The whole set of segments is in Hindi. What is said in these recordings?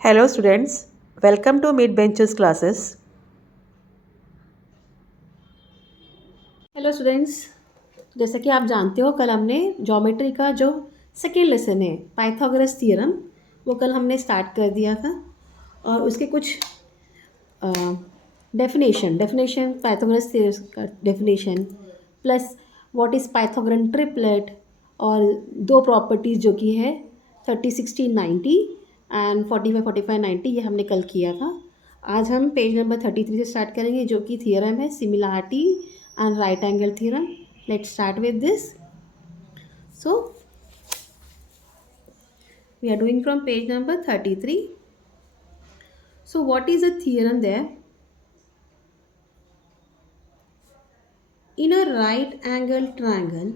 Hello students, welcome to Mid Benches classes. Hello students. जैसा कि आप जानते हो कल हमने ज्योमेट्री का जो सेकेंड लेसन है पाइथागोरस थ्योरम वो कल हमने स्टार्ट कर दिया था और उसके कुछ डेफिनेशन पाइथागोरस थ्योरम का definition plus what is Pythagorean triplet और दो प्रॉपर्टीज़ जो कि है 30 60 90 एंड 45 45 90 ये हमने कल किया था। आज हम पेज नंबर 33 से स्टार्ट करेंगे जो कि थियरम है similarity and right angle theorem. Let's start with this. So we are doing from page number 33. So what is a theorem there? In a right angle triangle,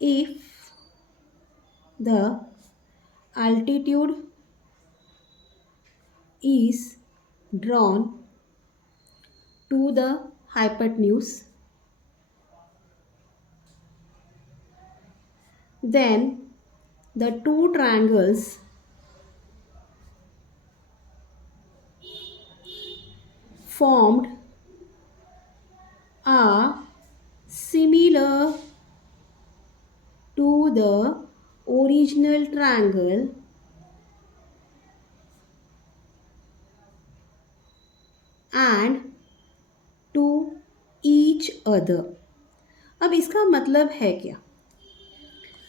if the altitude is drawn to the hypotenuse, then the two triangles formed are similar to the original triangle and to each other. अब इसका मतलब है क्या?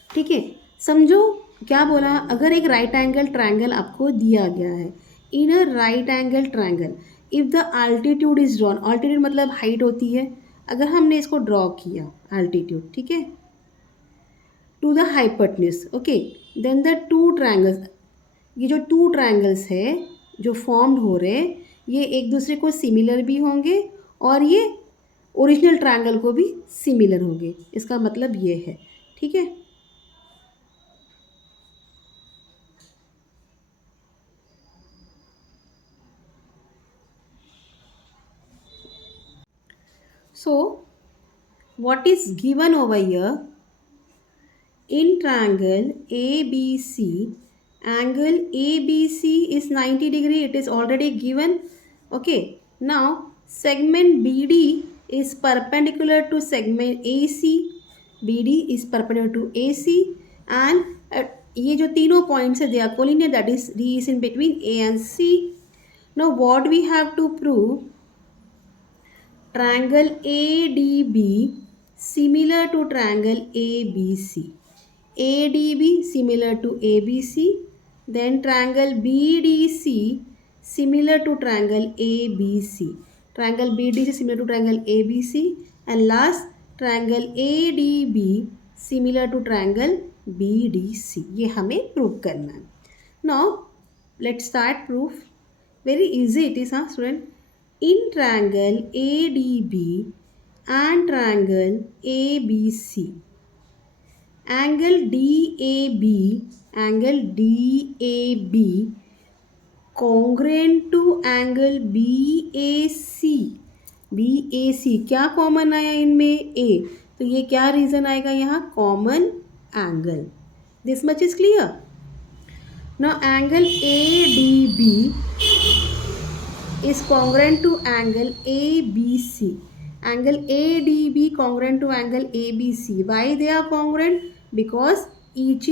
ठीक है, समझो क्या बोला। अगर एक राइट एंगल ट्रायंगल आपको दिया गया है, in a right angle triangle if the altitude is drawn, altitude मतलब हाइट होती है। अगर हमने इसको ड्रॉ किया अल्टीट्यूड, ठीक है, to the hypotenuse, okay, then the two triangles, ये जो टू ट्रायंगल्स है जो फॉर्म्ड हो रहे ये एक दूसरे को सिमिलर भी होंगे और ये ओरिजिनल ट्रायंगल को भी सिमिलर होंगे। इसका मतलब ये है, ठीक है। So what is given over here, in triangle ABC, angle ABC is 90 degree, it is already given. Okay, now segment BD is perpendicular to segment AC, BD is perpendicular to AC and ये जो तीनों पॉइंट्स है they are collinear, that is D is in between A and C. Now what we have to prove, triangle ADB similar to triangle ABC. ADB similar to ABC. Then triangle BDC similar to triangle ABC. Triangle BDC similar to triangle ABC. And last triangle ADB similar to triangle BDC. ये हमें प्रूव करना है. Now let's start proof. Very easy it is, huh, student? In triangle ADB and triangle ABC, angle DAB congruent to angle BAC. BAC क्या कॉमन आया इनमें? A, तो ये क्या रीजन आएगा यहाँ? Common angle. This much is clear. Now angle ADB is congruent to angle ABC. Angle ADB congruent to angle ABC. Why they are congruent? Because each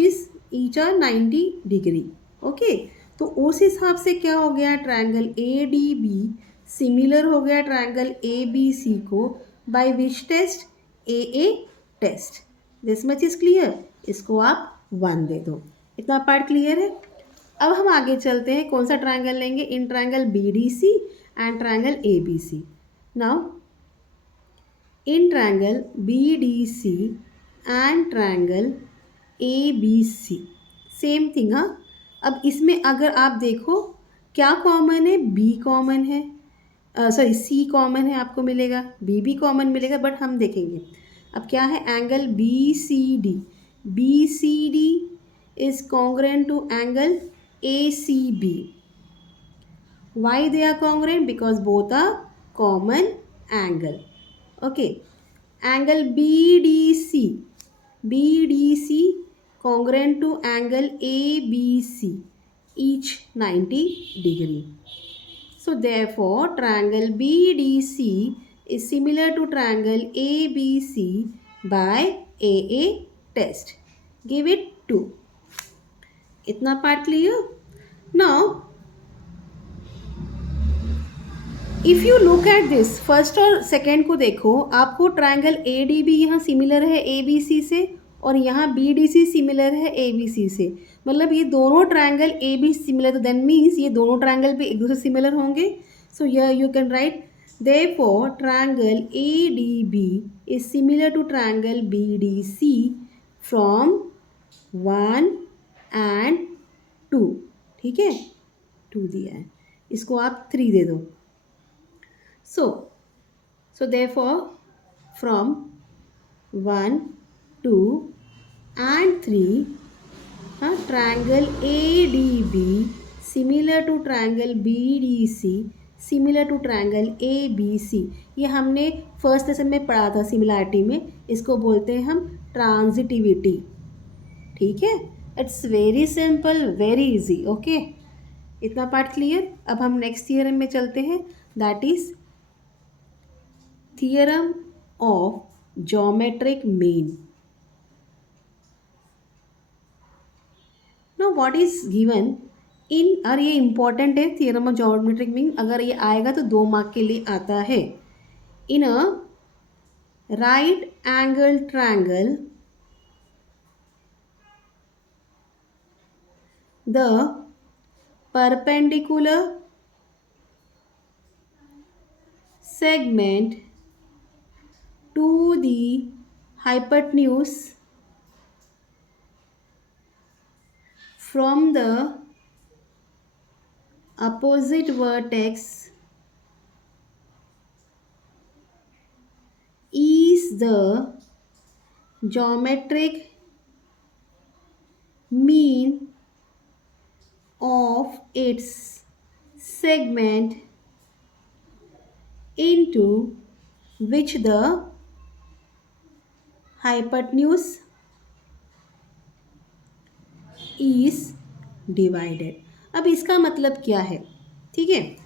are 90 degree. Okay, तो उस हिसाब से क्या हो गया, ट्रायंगल ADB सिमिलर हो गया ट्रायंगल ABC को by which test? AA test. This much is clear. इसको आप 1 दे दो. इतना पार्ट क्लियर है. अब हम आगे चलते हैं. कौन सा ट्रायंगल लेंगे? In triangle BDC and triangle ABC. Now in triangle BDC and triangle ABC same thing. हाँ, अब इसमें अगर आप देखो क्या कॉमन है? B कॉमन है, सॉरी C कॉमन है, आपको मिलेगा B भी कॉमन मिलेगा, बट हम देखेंगे अब क्या है. Angle BCD, BCD is congruent to angle ACB. Why they are congruent? Because both are common angle. Okay. Angle BDC, BDC congruent to angle ABC, each 90 degree. So therefore triangle BDC is similar to triangle ABC by AA test. Give it 2. इतना part clear. Now if you look at this, first और सेकेंड को देखो, आपको ट्रायंगल ADB यहाँ सिमिलर है ABC से और यहाँ BDC सिमिलर है ABC से. मतलब ये दोनों ट्रायंगल AB सिमिलर, तो देन मीन्स ये दोनों ट्रायंगल भी एक दूसरे सिमिलर होंगे. So you can write therefore triangle ADB is similar to triangle BDC from 1 and 2. ठीक है, 2 दिया है, इसको आप 3 दे दो. So therefore from 1, 2 and 3, triangle ADB similar to triangle BDC similar to triangle ABC. ये हमने फर्स्ट लेसन में पढ़ा था सिमिलैरिटी में, इसको बोलते हैं हम ट्रांजिटिविटी. ठीक है, it's very simple, very easy. Okay, इतना पार्ट क्लियर. अब हम नेक्स्ट थियरम में चलते हैं, that is theorem of geometric mean. Now what is given in, और ये important है theorem of geometric mean, अगर ये आएगा तो 2 मार्क के लिए आता है. In a right angle triangle the perpendicular segment to the hypotenuse from the opposite vertex is the geometric mean of its segment into which the hypotenuse is divided. अब इसका मतलब क्या है? ठीक है,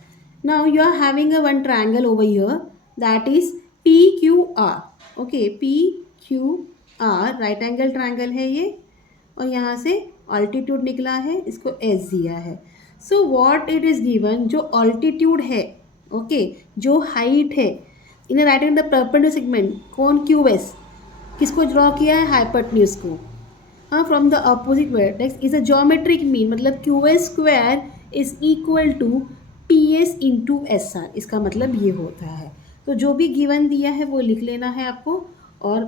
now you are having a one triangle over here that is PQR. okay, PQR right angle triangle है ये, और यहाँ से ऑल्टीट्यूड निकला है, इसको S दिया है. So what it is given, जो ऑल्टीट्यूड है, ओके, जो हाइट है in right and the perpendicular segment, कौन QS, किसको ड्रॉ किया है, हाइपोटेन्यूज को. हाँ, from the opposite vertex is a geometric mean, मतलब QS square is equal to PS into SR. इसका मतलब ये होता है. तो जो भी गिवन दिया है वो लिख लेना है आपको और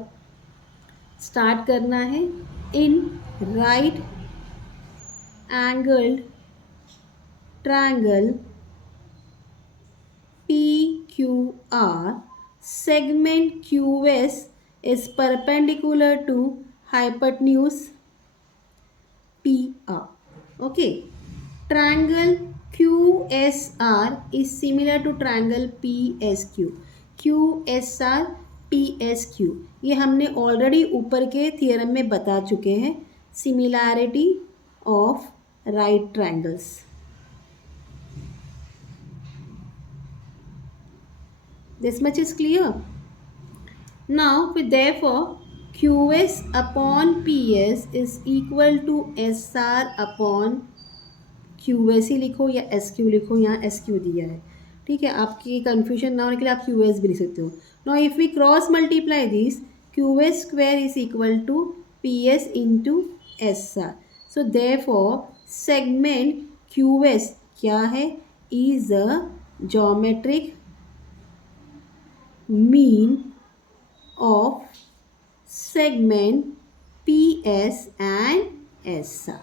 स्टार्ट करना है. In right angled triangle PQR, segment QS is perpendicular to hypotenuse PR. Okay, triangle QSR is similar to triangle PSQ. QSR PSQ ये हमने ऑलरेडी ऊपर के थियरम में बता चुके हैं. Similarity of right triangles. This much is clear. Now therefore QS upon PS is equal to SR upon QS ही लिखो या SQ लिखो, यहाँ SQ दिया है. ठीक है, आपकी कंफ्यूजन ना होने के लिए आप QS भी लिख सकते हो. Now if we cross multiply this, QS square is equal to PS into SR. So therefore segment QS क्या है, is a geometric mean of segment PS and SR.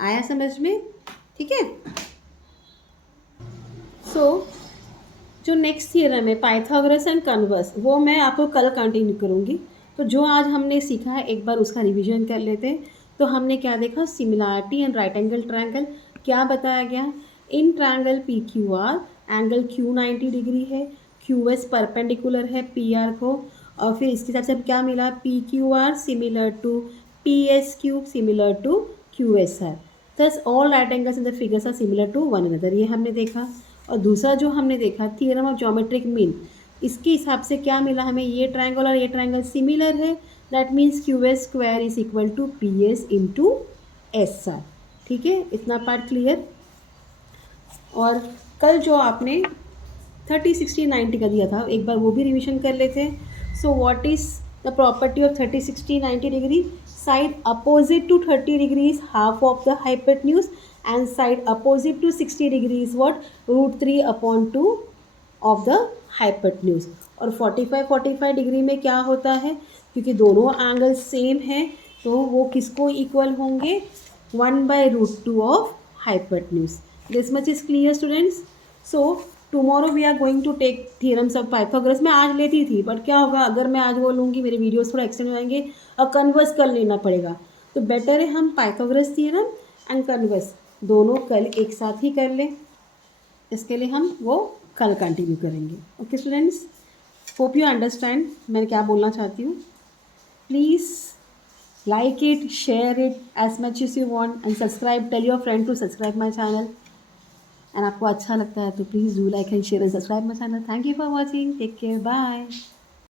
आया समझ में? ठीक है. जो नेक्स्ट थियरम है पाइथागोरस एंड कन्वर्स, वो मैं आपको कल कंटिन्यू करूँगी. तो जो आज हमने सीखा है एक बार उसका रिवीजन कर लेते हैं. तो हमने क्या देखा, similarity and right angle triangle. क्या बताया गया, in triangle PQR angle Q 90 degree है, QS परपेंडिकुलर है PR को, और फिर इसके हिसाब से अब क्या मिला, P Q R similar to P S Q similar to Q S R, thus all right angles in the figures are similar to one another, ये हमने देखा। और दूसरा जो हमने देखा थियरम ऑफ ज्योमेट्रिक मीन, इसके हिसाब से क्या मिला हमें, ये ट्रायंगल और ये ट्रायंगल सिमिलर है, that means Q S square is equal to P S into S R. ठीक है, इतना पार्ट क्लियर। और कल जो आपने 30 60 90 का दिया था, एक बार वो भी रिविजन कर लेते हैं। So what is the property of 30 60 90 degree, side opposite to 30 degree is half of the hypotenuse and side opposite to 60 degree is what, √3/2 of the hypotenuse. और 45 डिग्री में क्या होता है, क्योंकि दोनों एंगल सेम हैं तो वो किसको इक्वल होंगे, 1/√2 of hypotenuse. This much is clear students. So tomorrow we are going to take theorems of Pythagoras. मैं आज लेती थी बट क्या होगा, अगर मैं आज वो लूँगी मेरे वीडियोस थोड़ा एक्सटेंड हो जाएंगे और कन्वर्स कर लेना पड़ेगा, तो बेटर है हम पाइथागोरस थियरम एंड कन्वर्स दोनों कल एक साथ ही कर लें। इसके लिए हम वो कल कंटिन्यू करेंगे। Okay students, hope you understand मैं क्या बोलना चाहती हूँ। Please like it, share it as much as you want and subscribe, tell your friend to subscribe my channel, and आपको अच्छा लगता है तो please do like and share and subscribe my channel. Thank you for watching, take care, bye.